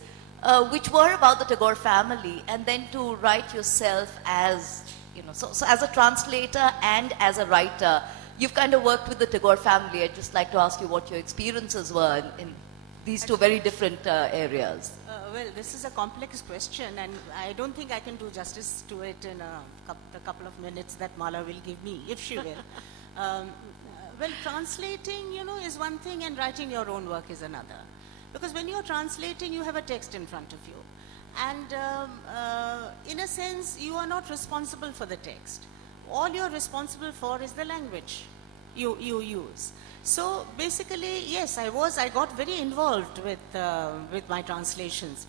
which were about the Tagore family, and then to write yourself as, so as a translator and as a writer, you've kind of worked with the Tagore family. I'd just like to ask you what your experiences were in these two very different areas. Well, this is a complex question, and I don't think I can do justice to it in the couple of minutes that Mala will give me, if she will. Well, translating, is one thing, and writing your own work is another. Because when you're translating, you have a text in front of you. And in a sense, you are not responsible for the text. All you're responsible for is the language you use. So basically, yes, I got very involved with my translations.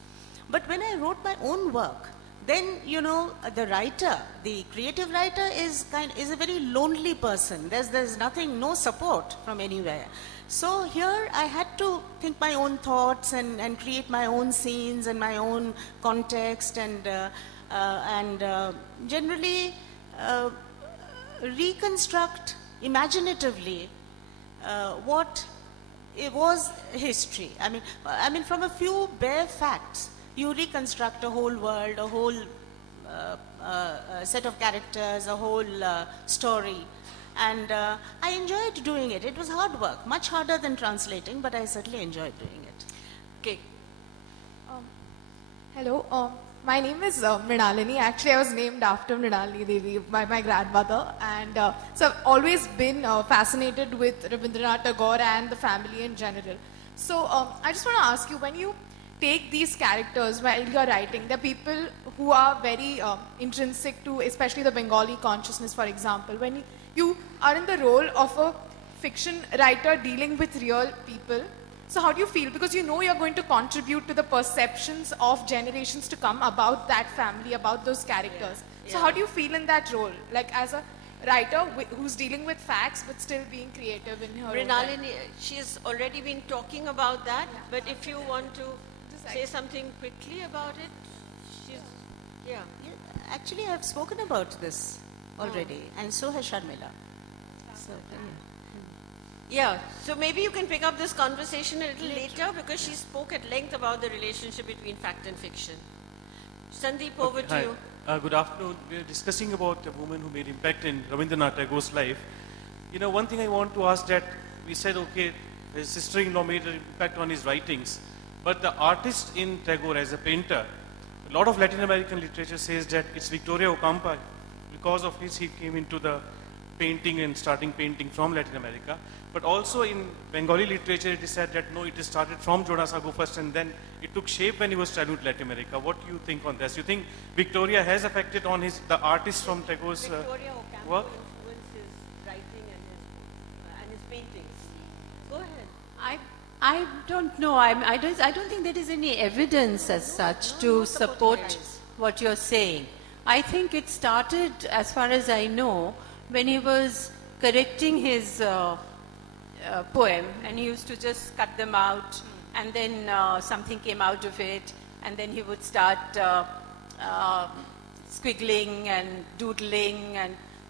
But when I wrote my own work, then, the writer, the creative writer is a very lonely person. There's nothing, no support from anywhere. So here I had to think my own thoughts and create my own scenes and my own context and generally reconstruct imaginatively what it was history. I mean, from a few bare facts, you reconstruct a whole world, a whole set of characters, a whole story. And I enjoyed doing it. It was hard work, much harder than translating, but I certainly enjoyed doing it. Okay. Hello, my name is Mrinalini. Actually, I was named after Mrinalini Devi, my grandmother. And so I've always been fascinated with Rabindranath Tagore and the family in general. So I just want to ask you, when you take these characters while you're writing, there are people who are very intrinsic to, especially the Bengali consciousness, for example. When you are in the role of a fiction writer dealing with real people, so how do you feel? Because you're going to contribute to the perceptions of generations to come about that family, about those characters. So how do you feel in that role? Like as a writer who's dealing with facts but still being creative in her own right? Mrinalini, she's already been talking about that, but if you want to say something quickly about it, Actually, I've spoken about this already, and so has Sharmila. So, Yeah, so maybe you can pick up this conversation a little later, because she spoke at length about the relationship between fact and fiction. Sandeep, over to you. Good afternoon. We're discussing about a woman who made impact in Rabindranath Tagore's life. One thing I want to ask, that we said, okay, his sister-in-law made an impact on his writings, but the artist in Tagore as a painter, a lot of Latin American literature says that it's Victoria Ocampo. Because of this, he came into the painting and starting painting from Latin America. But also in Bengali literature, it is said that no, it started from Jodasago first, and then it took shape when he was traveling to Latin America. What do you think on this? You think Victoria has affected on the artist from Tagore's Victoria Ocampo work? influenced his writing and I don't know. I don't think there is any evidence as such to support what you're saying. I think it started, as far as I know, when he was correcting his poem, and he used to just cut them out, and then something came out of it, and then he would start squiggling and doodling,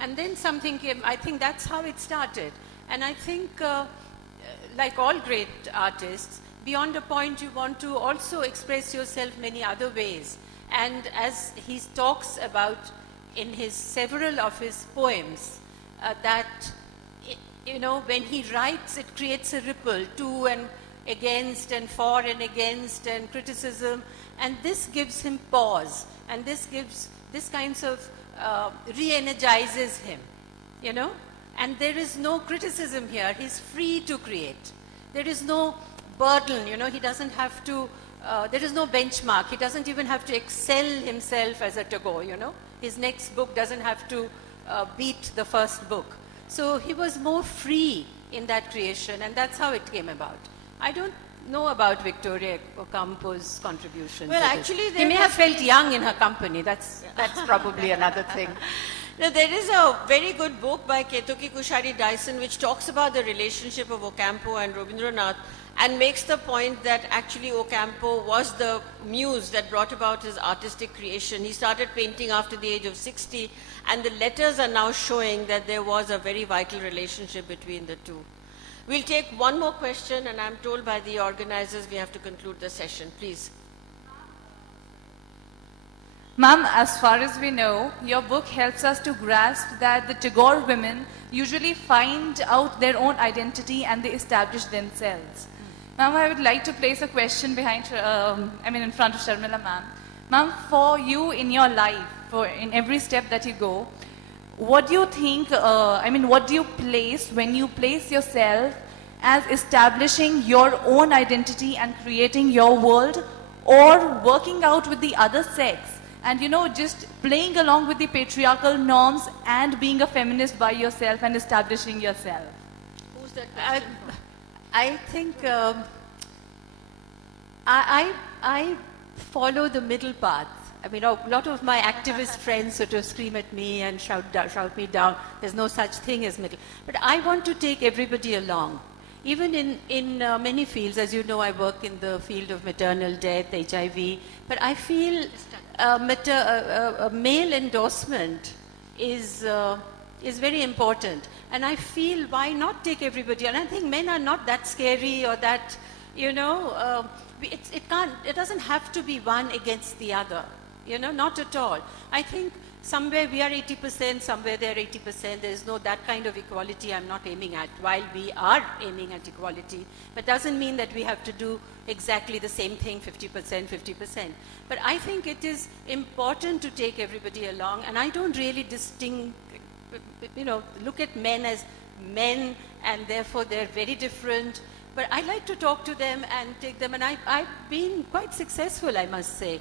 and then something came. I think that's how it started. And I think, like all great artists, beyond a point you want to also express yourself many other ways. And as he talks about in his several of his poems, that, you know, when he writes, it creates a ripple to and against and for and against and criticism. And this gives him pause. And this kinds of re-energizes him, you know. And there is no criticism here. He's free to create. There is no burden, you know. He doesn't have to, there is no benchmark. He doesn't even have to excel himself as a Tagore, you know. His next book doesn't have to beat the first book. So he was more free in that creation, and that's how it came about. I don't know about Victoria Ocampo's contribution. Well, to this. actually, he there may have felt young in her company. That's probably another thing. Now, there is a very good book by Ketuki Kushari Dyson which talks about the relationship of Ocampo and Rabindranath and makes the point that actually Ocampo was the muse that brought about his artistic creation. He started painting after the age of 60, and the letters are now showing that there was a very vital relationship between the two. We'll take one more question, and I'm told by the organizers we have to conclude the session. Please. Ma'am, as far as we know, your book helps us to grasp that the Tagore women usually find out their own identity and they establish themselves. Ma'am, I would like to place a question in front of Sharmila ma'am. Ma'am, for you in your life, in every step that you go, what do you think, what do you place when you place yourself as establishing your own identity and creating your world, or working out with the other sex? And, you know, just playing along with the patriarchal norms and being a feminist by yourself and establishing yourself. Who's that? I think I follow the middle path. I mean, a lot of my activist friends sort of scream at me and shout me down. There's no such thing as middle. But I want to take everybody along. Even in many fields, as you know, I work in the field of maternal death, HIV, but I feel a male endorsement is very important. And I feel, why not take everybody? And I think men are not that scary or that, you know, it doesn't have to be one against the other, you know, not at all. I think somewhere we are 80%, somewhere they're 80%. There is no that kind of equality I'm not aiming at, while we are aiming at equality. But doesn't mean that we have to do exactly the same thing, 50%, 50%. But I think it is important to take everybody along, and I don't really look at men as men, and therefore they're very different. But I like to talk to them and take them, and I've been quite successful, I must say.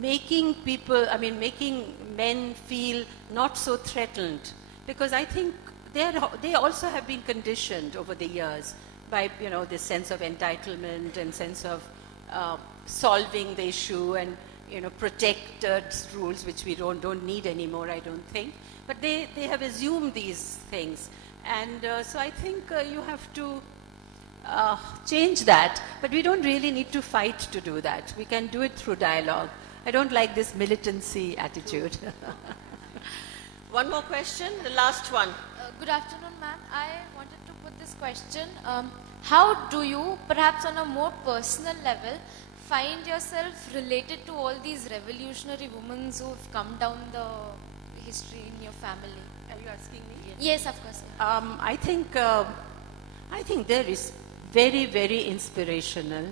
Making men feel not so threatened, because I think they also have been conditioned over the years by, you know, this sense of entitlement and sense of solving the issue and, you know, protected rules, which we don't need anymore, I don't think. But they have assumed these things, and so I think you have to change that. But we don't really need to fight to do that. We can do it through dialogue. I don't like this militancy attitude. One more question, the last one. Good afternoon, ma'am. I wanted to put this question. How do you, perhaps on a more personal level, find yourself related to all these revolutionary women who have come down the history in your family? Are you asking me? Yes, of course. I think there is very, very inspirational.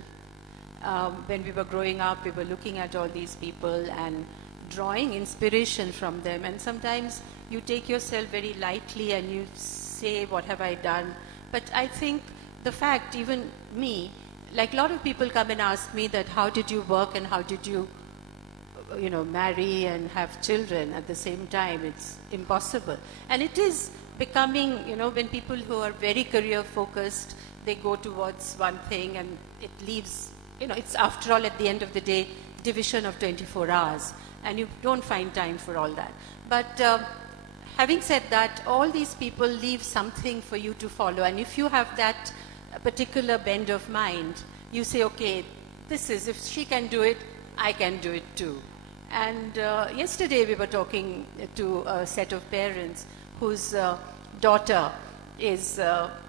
When we were growing up, we were looking at all these people and drawing inspiration from them. And sometimes you take yourself very lightly and you say, what have I done? But I think the fact, even me, like a lot of people come and ask me that, how did you work and how did you, you know, marry and have children at the same time? It's impossible. And it is becoming, you know, when people who are very career focused, they go towards one thing and it leaves, it's after all at the end of the day, division of 24 hours and you don't find time for all that. But having said that, all these people leave something for you to follow, and if you have that particular bend of mind, you say, okay, if she can do it, I can do it too. And yesterday we were talking to a set of parents whose daughter is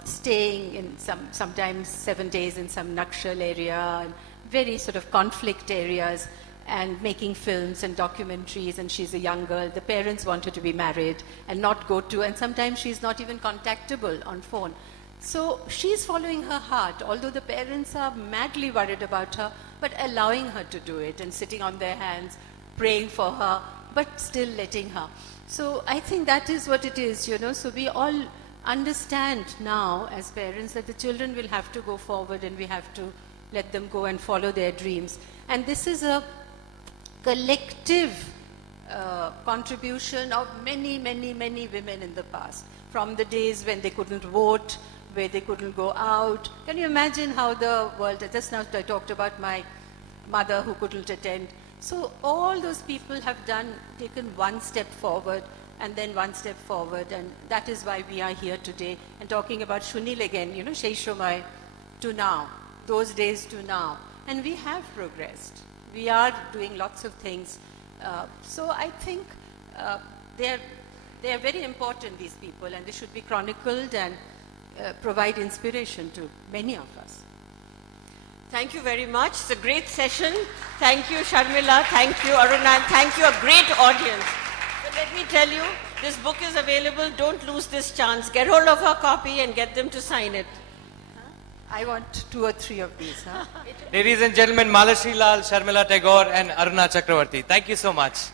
staying in sometimes 7 days in some Nakshal area, and very sort of conflict areas, and making films and documentaries, and she's a young girl. The parents want her to be married and not go to, and sometimes she's not even contactable on phone. So she's following her heart, although the parents are madly worried about her, but allowing her to do it and sitting on their hands, praying for her, but still letting her. So I think that is what it is, So we all understand now as parents that the children will have to go forward and we have to let them go and follow their dreams. And this is a collective contribution of many, many, many women in the past. From the days when they couldn't vote, where they couldn't go out. Can you imagine how the world, just now I talked about my mother who couldn't attend. So all those people have taken one step forward and then one step forward, and that is why we are here today and talking about Shunil again, Sheishomai to now, those days to now. And we have progressed. We are doing lots of things. So I think they are very important, these people, and they should be chronicled and provide inspiration to many of us. Thank you very much. It's a great session. Thank you, Sharmila. Thank you, Aruna. Thank you, a great audience. But let me tell you, this book is available. Don't lose this chance. Get hold of a copy and get them to sign it. I want 2 or 3 of these. Ladies and gentlemen, Malasri Lal, Sharmila Tagore and Aruna Chakravarti. Thank you so much.